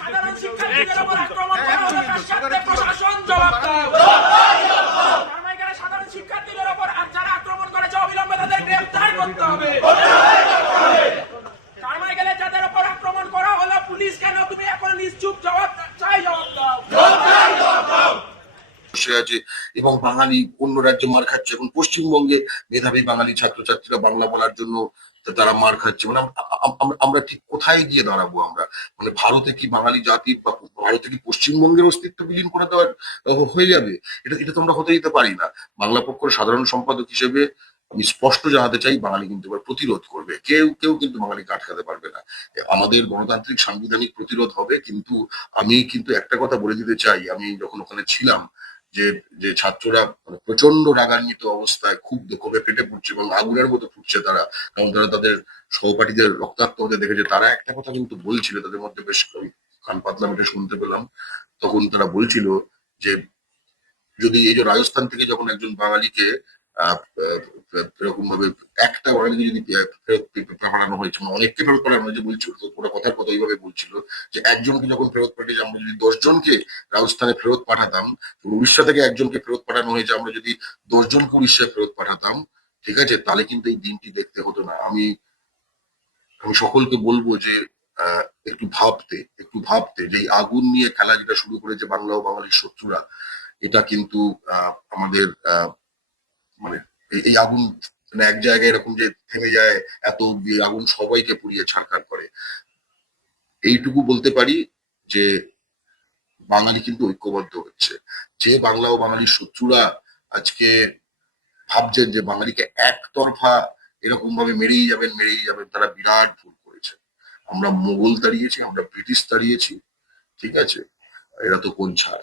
সাধারণ শিক্ষার্থীদের উপর আক্রমণ করা হলো, তার সাথে প্রশাসন জবাব দাও। সাধারণ শিক্ষার্থীদের উপর আর যারা আক্রমণ করেছে অবিলম্বে তাদের গ্রেফতার করতে হবে। কারমাইকেলে যাদের উপর আক্রমণ করা হলো, পুলিশ কেন তুমি এখন নিশ্চুপ? জবাব চাই, জবাব দাও। আছে এবং বাঙালি অন্য রাজ্যে মার খাচ্ছে। এখন পশ্চিমবঙ্গে মেধাবী বাঙালি ছাত্রছাত্রীরা বাংলা বলার জন্য তারা মার খাচ্ছে। মানে আমরা ঠিক কোথায় গিয়ে দাঁড়াবো? আমরা মানে ভারতে কি বাঙালি জাতির বা ভারতে কি পশ্চিমবঙ্গের অস্তিত্ব বিলীন করে দেওয়ার হয়ে যাবে? এটা তো আমরা হতে দিতে পারি না। বাংলা পক্ষের সাধারণ সম্পাদক হিসেবে আমি স্পষ্ট জানাতে চাই, বাঙালি কিন্তু এবার প্রতিরোধ করবে। কেউ কিন্তু বাঙালিকে আটকাতে পারবে না। আমাদের গণতান্ত্রিক সাংবিধানিক প্রতিরোধ হবে। কিন্তু আমি কিন্তু একটা কথা বলে দিতে চাই, আমি যখন ওখানে ছিলাম, যে ছাত্ররা মানে প্রচন্ড রাগান্বিত অবস্থায় খুব ক্ষোভে ফেটে পড়ছে এবং আগুনের মতো ফুটছে তারা, কারণ তারা তাদের সহপাঠীদের রক্তাক্ত হতে দেখেছে। তারা একটা কথা কিন্তু বলছিল, তাদের মধ্যে বেশ কান পাতলাম এটা শুনতে পেলাম। তখন তারা বলছিল যে যদি এই যে রাজস্থান থেকে যখন একজন বাঙালিকে এরকম ভাবে একটা বাঙালিকে যদি ফেরত পাঠানো হয়েছে, মানে অনেককে ফেরত পাঠানো হয়েছে বলছিল, তো ওরা কথার কথা এইভাবে বলছিল যে একজনকে যখন ফেরত পাঠিয়েছে, আমরা যদি 10 জনকে রাজস্থানে ফেরত পাঠাতাম, উড়িষ্যা থেকে একজনকে ফেরত পাঠানো হয়েছে, আমরা যদি 10 জনকে উড়িষ্যায় ফেরত পাঠাতাম, ঠিক আছে, তাহলে কিন্তু এই দিনটি দেখতে হতো না। আমি সকলকে বলবো যে একটু ভাবতে যে এই আগুন নিয়ে খেলা যেটা শুরু করেছে বাংলা ও বাঙালির শত্রুরা, এটা কিন্তু আমাদের মানে এই আগুন মানে এক জায়গায় এরকম যে থেমে যায়, এত আগুন সবাইকে পুড়িয়ে ছারখার করে। এইটুকু বলতে পারি যে বাঙালি কিন্তু ঐক্যবদ্ধ হচ্ছে। যে বাংলা ও বাঙালির শত্রুরা আজকে ভাবছেন যে বাঙালিকে একতরফা এরকম ভাবে মেরেই যাবেন, তারা বিরাট ভুল করেছে। আমরা মোগল তাড়িয়েছি, আমরা ব্রিটিশ তাড়িয়েছি, ঠিক আছে, এরা তো কোন ছাড়।